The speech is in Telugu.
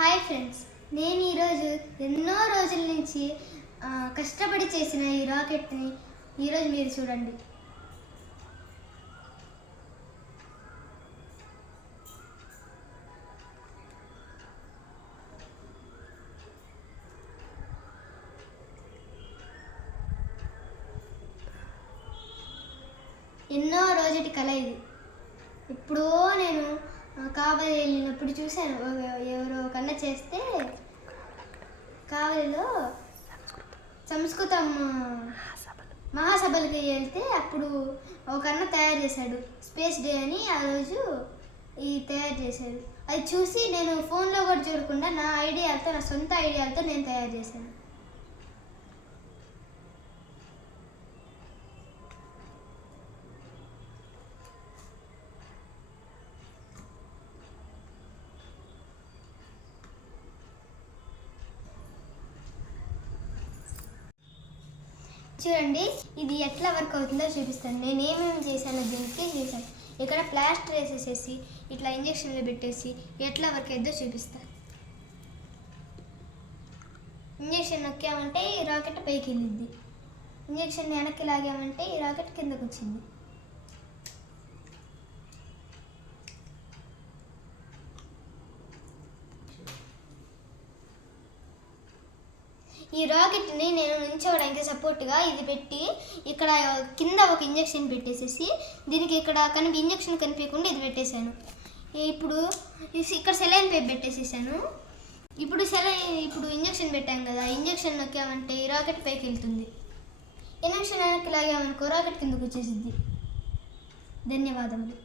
హాయ్ ఫ్రెండ్స్, నేను ఈరోజు ఎన్నో రోజుల నుంచి కష్టపడి చేసిన ఈ రాకెట్ని ఈరోజు మీరు చూడండి. ఎన్నో రోజుటి కల ఇది. ఎప్పుడో నేను కావలి వెళ్ళినప్పుడు చూశాను, ఎవరో కన్నా చేస్తే కావలిలో సంస్కృతం మహాసభలకి వెళ్తే అప్పుడు ఒక అన్న తయారు చేశాడు. స్పేస్ డే అని ఆ రోజు తయారు చేశాడు. అది చూసి నేను ఫోన్లో కూడా చూడకుండా నా సొంత ఐడియాలతో నేను తయారు చేశాను. చూడండి, ఇది ఎట్లా వర్క్ అవుతుందో చూపిస్తాను. నేను ఏమేమి చేశానో దీనికి చేశాను. ఇక్కడ ప్లాస్టర్ వేసేసేసి ఇట్లా ఇంజక్షన్లో పెట్టేసి ఎట్లా వర్క్ అవుతుందో చూపిస్తాను. ఇంజక్షన్ నొక్కామంటే ఈ రాకెట్ పైకి వెళ్ళిద్ది. ఇంజక్షన్ వెనక్కి లాగామంటే ఈ రాకెట్ కిందకు వచ్చింది. ఈ రాకెట్ని నేను నుంచోవడానికి సపోర్ట్గా ఇది పెట్టి ఇక్కడ కింద ఒక ఇంజక్షన్ పెట్టేసేసి దీనికి ఇక్కడ ఇంజక్షన్ కనిపించకుండా ఇది పెట్టేశాను. ఇప్పుడు ఇక్కడ సెలైన్ పైప్ పెట్టేసేసాను. ఇప్పుడు ఇంజక్షన్ పెట్టాం కదా, ఇంజక్షన్ నొక్కామంటే ఈ రాకెట్ పైకి వెళ్తుంది. ఇంజక్షన్ వెనక్కి లాగామనుకో రాకెట్ కిందకు వచ్చేసిద్ది. ధన్యవాదములు.